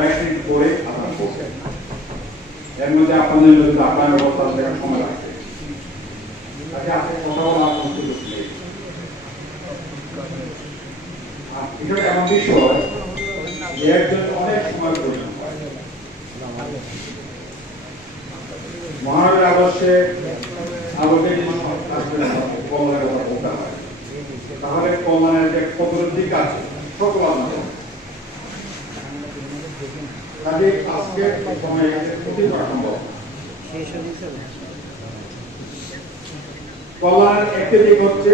কয়েকদিন পরে আপনারা করবেন এর মধ্যে আপনাদের যদি আপনার ব্যবস্থা দেখার সময় লাগবে। আচ্ছা আপনি কথা বলা আপনার সুযোগ নেই। আর এটা এমন বিষয় যে একজন অনেক সময় প্রয়োজন হয় মহানগর আদর্শে যদি আসলে কথা বলতে হয় তাহলে কমলের যে কতগুলো দিক আছে সকল আমাদের আজকে সময় ক্ষতি কল্যাণের একটি দিক হচ্ছে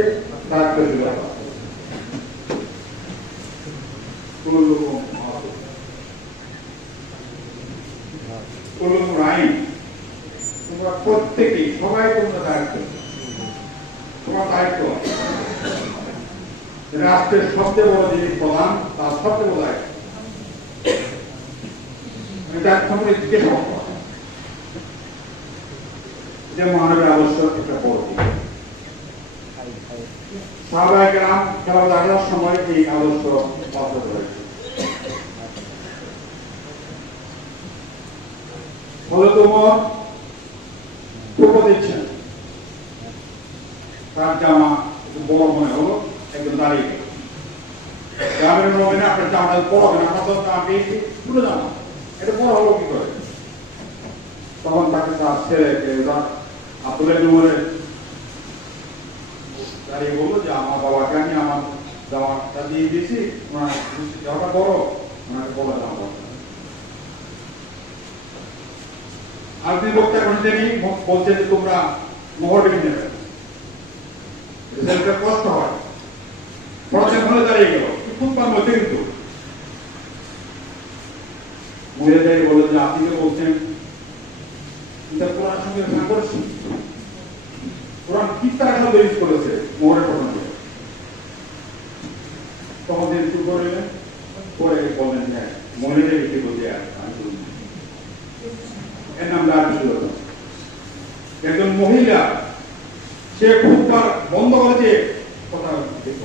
তোমরা প্রত্যেকেই সবাই তোমরা দায়িত্ব তোমার দায়িত্ব। রাষ্ট্রের সবচেয়ে বড় যিনি প্রধান, তার সবচেয়ে বড় দায়িত্ব। তার সম্পর্কে জিজ্ঞেস করব যে মহানগর আবশ্যক একটা বড় দিক। সময় এই আদর্শ বাস্তব হয়েছে ফলে তোমার টুকো দিচ্ছেন তার জামা বড় মনে হলো, একদম দাঁড়িয়ে গ্রামের নবীনে আপনার জামাটা বড় হবে না, আপনার তো পেয়েছি ছোট জামা। এটা বড় হলো কি করে তখন তাকে তার ছেলে আব্দুল্লাহ জুমরের দাঁড়িয়ে বলল যে, আমার বাবাকে আমি আমার জামাটা দিয়ে দিয়েছি, ওনার জামাটা বড়, ওনাকে বলা জামা বড় আপনি লোকটা এখন তিনি বলছেন যে, তোমরা মোহরটা কিনে নেবে রেজাল্টটা কষ্ট হয়। পড়াশোনা ভালো দাঁড়িয়ে গেল। খুব মধ্যে কিন্তু মহিলা দাঁড়িয়ে বলল যে আপনি তো বলছেন। এটা কোরআন সঙ্গে সাংঘর্ষিক কোরআন কি তারা শব্দ ইউজ করেছে মোহরের ঘটনা দিয়ে তখন তিনি চুপ করলেন পরে বললেন হ্যাঁ মহিলাদের কি বলতে আমি বলি এর নাম লাল ছিল একজন মহিলা, সে খুববার বন্ধ করেছে কথা ঠিক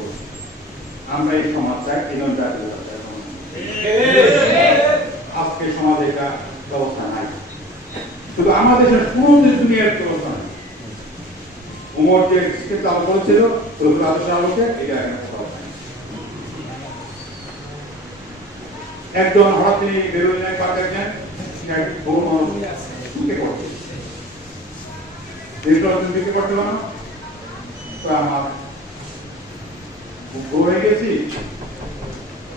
আমরা এই সমাজ চাই এই নয় চাই আজকে সমাজে এটা ব্যবস্থা নাই। শুধু আমাদের পুরো দুনিয়ার ব্যবস্থা নাই। উমর যে স্ক্রিপ্ট আলো আলোকে এটা একটা। একজন হঠাৎ তিনি বেরোলেন, এক গেছি।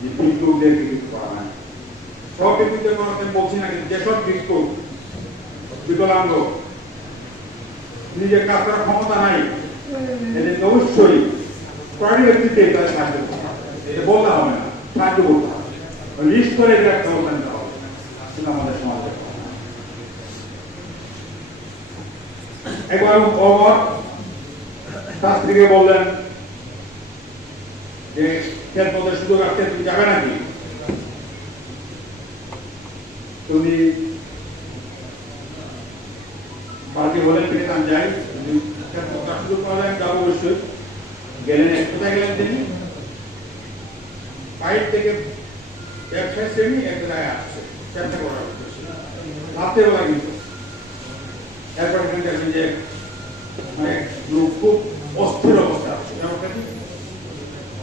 যে ভিক্ষুকদের কিছু করা নাই। সব ভিক্ষুকদের আমি বলছি না, কিন্তু যেসব ভিক্ষুক বিকলাঙ্গ নিজের কাজ করার ক্ষমতা নাই অবশ্যই ভিত্তিতে তাদের সাহায্য করতে এটা বলতে হবে না, সাহায্য করতে হবে। লিস্ট করে এটা ব্যবস্থা নিতে হবে আমাদের না। একবার ওমর তার স্ত্রীকে বললেন যে মধ্যে সুযোগ রাখতে তুমি যাবে নাকি? তুমি বাড়ি বলেন থেকে আমি যাই সুযোগ পাওয়া যায় আমি যাব অবশ্যই। গেলেন এক কোথায় গেলেন তিনি? বাইর থেকে এক জায়গায় আসছে? চেষ্টা বেলা কিন্তু এরপর যে মানে লোক খুব অস্থির অবস্থা আছে ব্যাপারটা কি?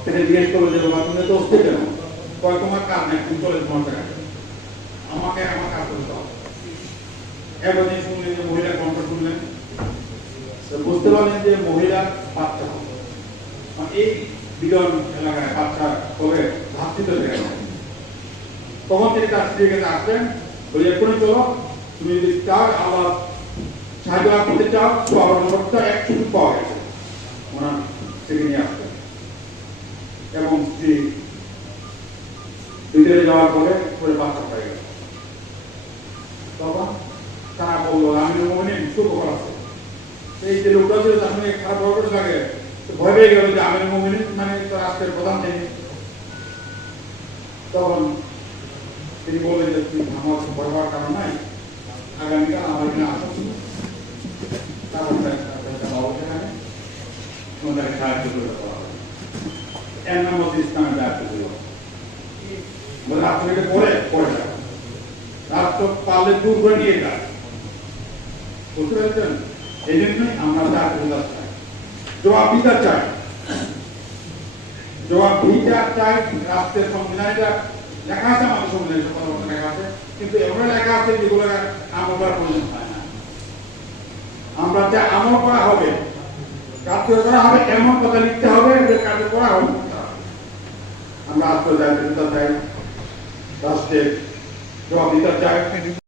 সেটা জিজ্ঞেস করল যে, বাবা, তুমি তো অস্থির কেন? কয়, তোমার কাজ নেই, তুমি চলে তোমার টাকা আমাকে আমার কাজ করতে হবে তিনি শুনলেন যে, মহিলা কণ্ঠ শুনলেন। বুঝতে পারলেন যে মহিলার বাচ্চা মানে এই বিজন এলাকায় বাচ্চা হবে ভাবছিত থেকে তখন তিনি তার স্ত্রীর কাছে আসবেন বলে এক্ষুনি চলো, তুমি যদি চাও আবার সাহায্য করতে চাও, তো আবার নম্বরটা এক ছুটি পাওয়া গেছে। ওনার নিয়ে আসবেন এবং স্ত্রী ভিতরে যাওয়ার পরে করে বাচ্চা তখন তারা বলল, আমি মনে এই যে লোকটা ছিল তার খারাপ ব্যবহার লাগে ভয় পেয়ে গেল যে মোমিন মানে তো রাষ্ট্রের প্রধান তিনি তখন তিনি বললেন যে তুমি আমার ভয় পাওয়ার কারণ নাই। আগামীকাল আমার এখানে আসুন তারপর একটা বাবু সেখানে তোমাদের সাহায্য করে দেওয়া হবে এর নাম হচ্ছে ইসলামের দায়িত্ব ছিল বলে পরে পরে যাবেন রাত তো পারলে দূর করে নিয়ে যান বুঝতে পেরেছেন? এই জন্যই আমরা জাতীয়তা চাই। জবাবদিহিতা চাই। জবাবদিহিতা চাই রাষ্ট্রের সংবিধানটা লেখা আছে আমাদের সংবিধানে সতেরো লেখা আছে। কিন্তু এভাবে লেখা আছে যেগুলো আমল প্রয়োজন হয় না। আমরা যা আমল করা হবে কার্য করা হবে, এমন কথা লিখতে হবে যে কার্য করা হবে। আমরা আত্মজাতীয়তা চাই। রাষ্ট্রের জবাবদিহিতা চাই